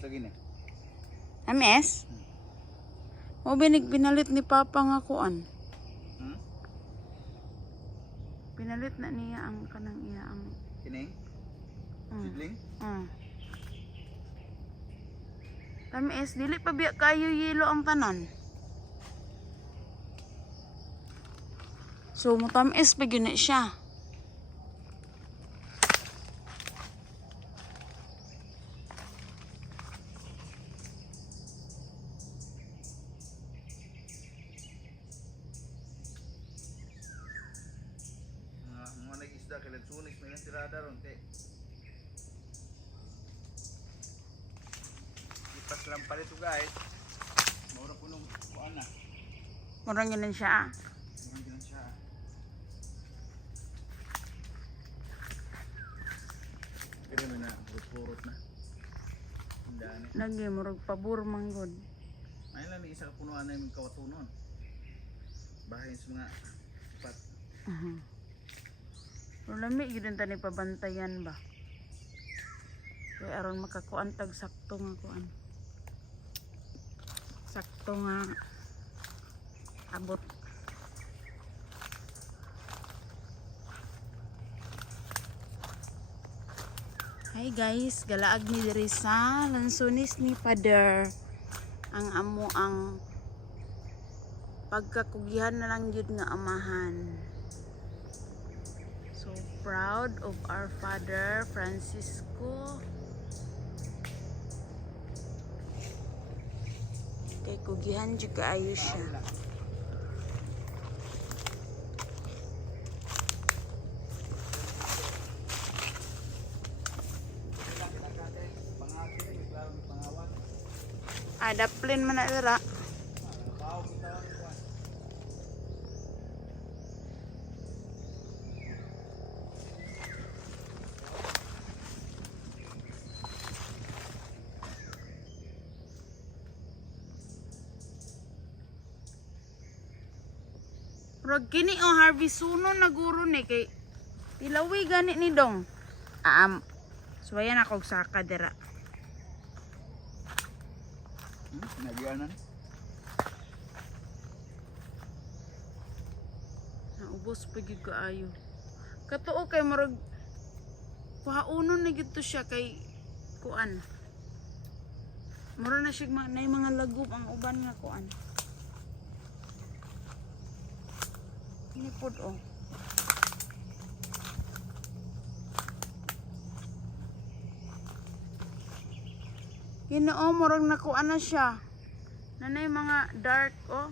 lagi ni. Ames? O binig binalit ni Papa nga kuan. Hmm? Binalit na niya ang kanang iya ang Kining? mm. Sidling? Mm. Tamis, dili pa biya kayo yelo ang tanan. So, mo tamis pa gyud na siya. Mga mga nag-isda kay Lagsunis may nang tirada ron te. Ipas lang pala ito guys. Maura po nung kuan na. Murang yun siya. ah. Murang ganun siya. ah. Pero may na, purot na. Lagi, murag pabor manggod. Ayun lang, isa ka punuan na yung kawatunon. Bahay sa mga pat. Uh-huh. Pero lami gyud ang tani pabantayan ba. Kaya aron makakuan tag sakto nga kuan. Sakto nga abot. Hi guys, galaag ni diri sa lansunis ni Father. Ang amo ang pagkakugihan na lang yun nga amahan. Proud of our father, Francisco. Kay kugihan juga ayo siya. Adaplin man na dira. Rog kini o Harvey suno na guro ni kay tilawi gani ni dong. Aam. Suwayan ako og saka dira. Hmm? Nagyanan? Naubos pa gyud kaayo. Katuo kay murag pahaunon na gyud to siya kay kuan. Mura na siya na mga lagop ang uban nga kuan. Ini pod oh. Ginoo murag nakuan na siya. Nanay mga dark oh.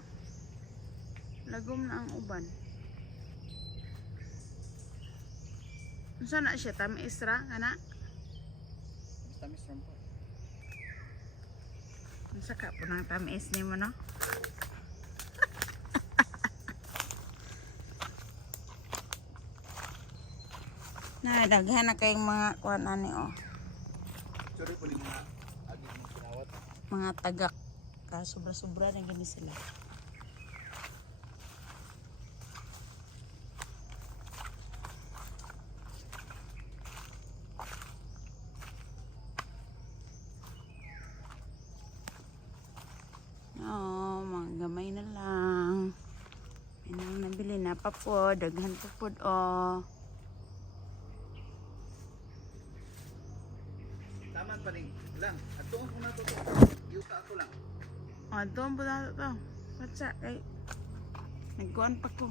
Lagom na ang uban. Unsa na siya tam extra kana? Tamis ron po. Unsa ka po nang tamis nimo no? Na daghan na kayong mga kuan ani oh. Mga tagak. Ka sobra-sobra na gini sila. Oo, mga gamay na lang. May nang nabili na pa po. Daghan pa po. Oh. Taman pa rin lang. At doon ko na to. Yuta ako lang. Po na ito. Matsa, kay... Nagkuhan pa ko.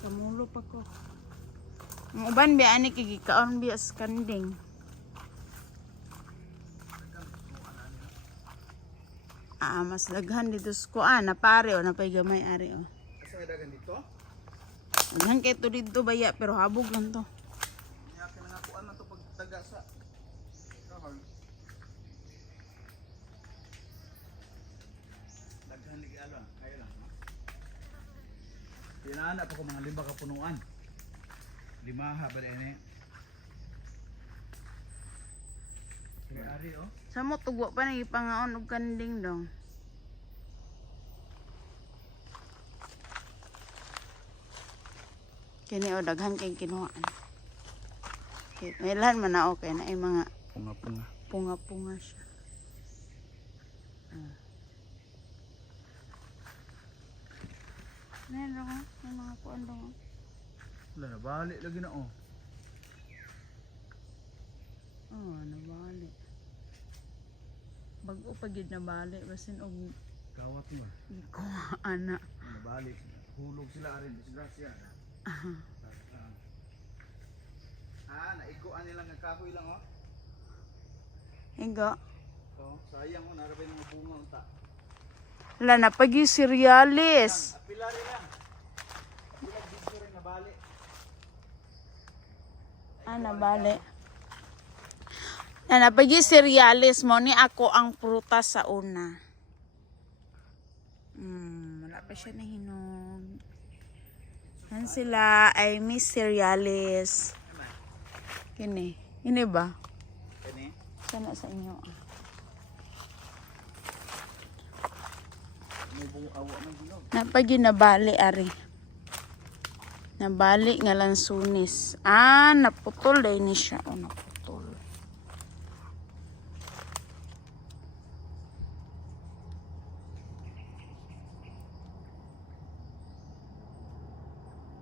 Kamulo pa ko. Ang uban biya ani kigikaon biya sa kanding. Ah, mas daghan dito sa kuan na pare o napay gamay ari o. Kasi nga dagan dito. Daghan kay to dito baya pero habog lang to. Niya ka nga kuan na to pag taga sa. Kahol. Daghan lagi alo. Kaya lang. Tinana pa ko mga lima ka punuan. Lima ha ba rin eh. Ari oh. Sa mo tugwa pa nang ipangaon og kanding dong. Kini o daghan kay kinuhaan. Okay, may lan man na okay na ay mga Punga punga. Punga-punga siya. Ah. Meron ako. May mga kuan daw. oh. Wala na, balik lagi na oh. Oh, nabali. Bago pa gid nabali basin og Kawat mo. ko ana. Nabalik. Hulog sila rin. Disgrasya. Ah, naiguan nilang ang kahoy lang oh. Iga. Oh, sayang oh, narabay ng mga bunga unta. Wala na dito rin nabali. Ah, nabali. Na napagi cerealis mo ni ako ang prutas sa una. Hmm, wala pa siya nahinog. Yan sila ay Miss Cerealis. Kini. Ini ba? Kani? Sana sa inyo. ah. May bunga awa may hinog. Napagi nabali ari. Nabali nga lang sunis. Ah, naputol dahil ni siya. Oh, naputol.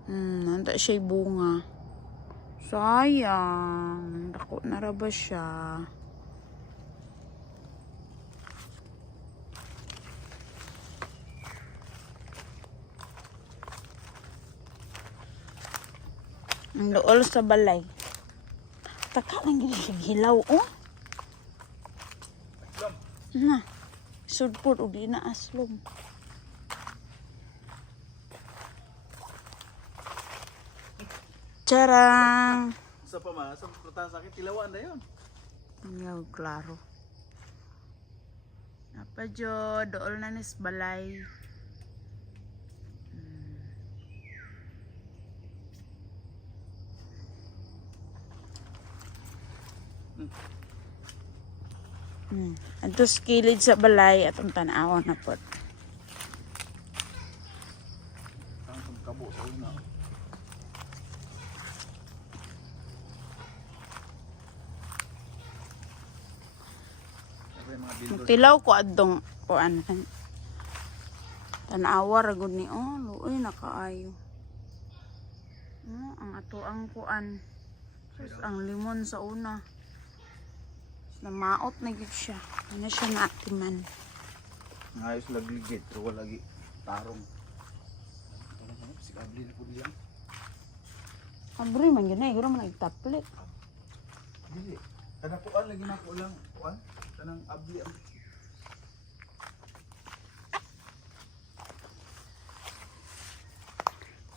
Hmm, nanda siya bunga. Sayang. Dako na ra ba siya? Ang dool sa balay. Taka lang gini siya hilaw, oh. Na. Sudpod, di na aslom. Charang! Sa pa ma, sa prutas sa akin, tilawan na yun. Ngaw, klaro. Apa jo, dool na nis balay. Hmm. Ato skilid sa balay at ang tanawa na po. Kabo sa una. Ko adong kuan. Tanawa ra gud ni oh, luoy nakaayo. Oh, ang ato ang kuan. Sus, ang limon sa una. Namaot na gid siya. Ano siya naatiman. Ngayos lagligid, pero wala lagi tarong. Sigabli na po diyan. Abri man gyud na, iguro man nagtaplit. Dili. Kada kuan lagi na ko lang, kuan. Kanang abli ang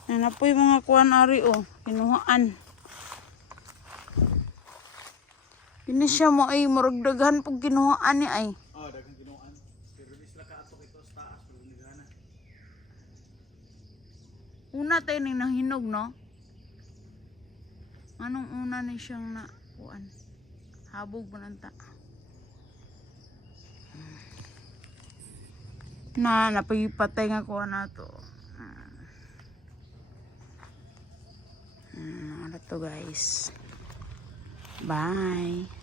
Ano po yung mga kuan ari oh, kinuhaan. Kini siya mo ay muragdaghan pag kinuhaan ni ay. Ah, daghang kinuan. Pero la ka atok ito sa taas, pero ni gana. Una tayo ning nahinog, no? Anong una ni siyang na kuan? Habog ba nanta? Na, napagipatay nga kuha na to. Hmm, ano to guys? Bye.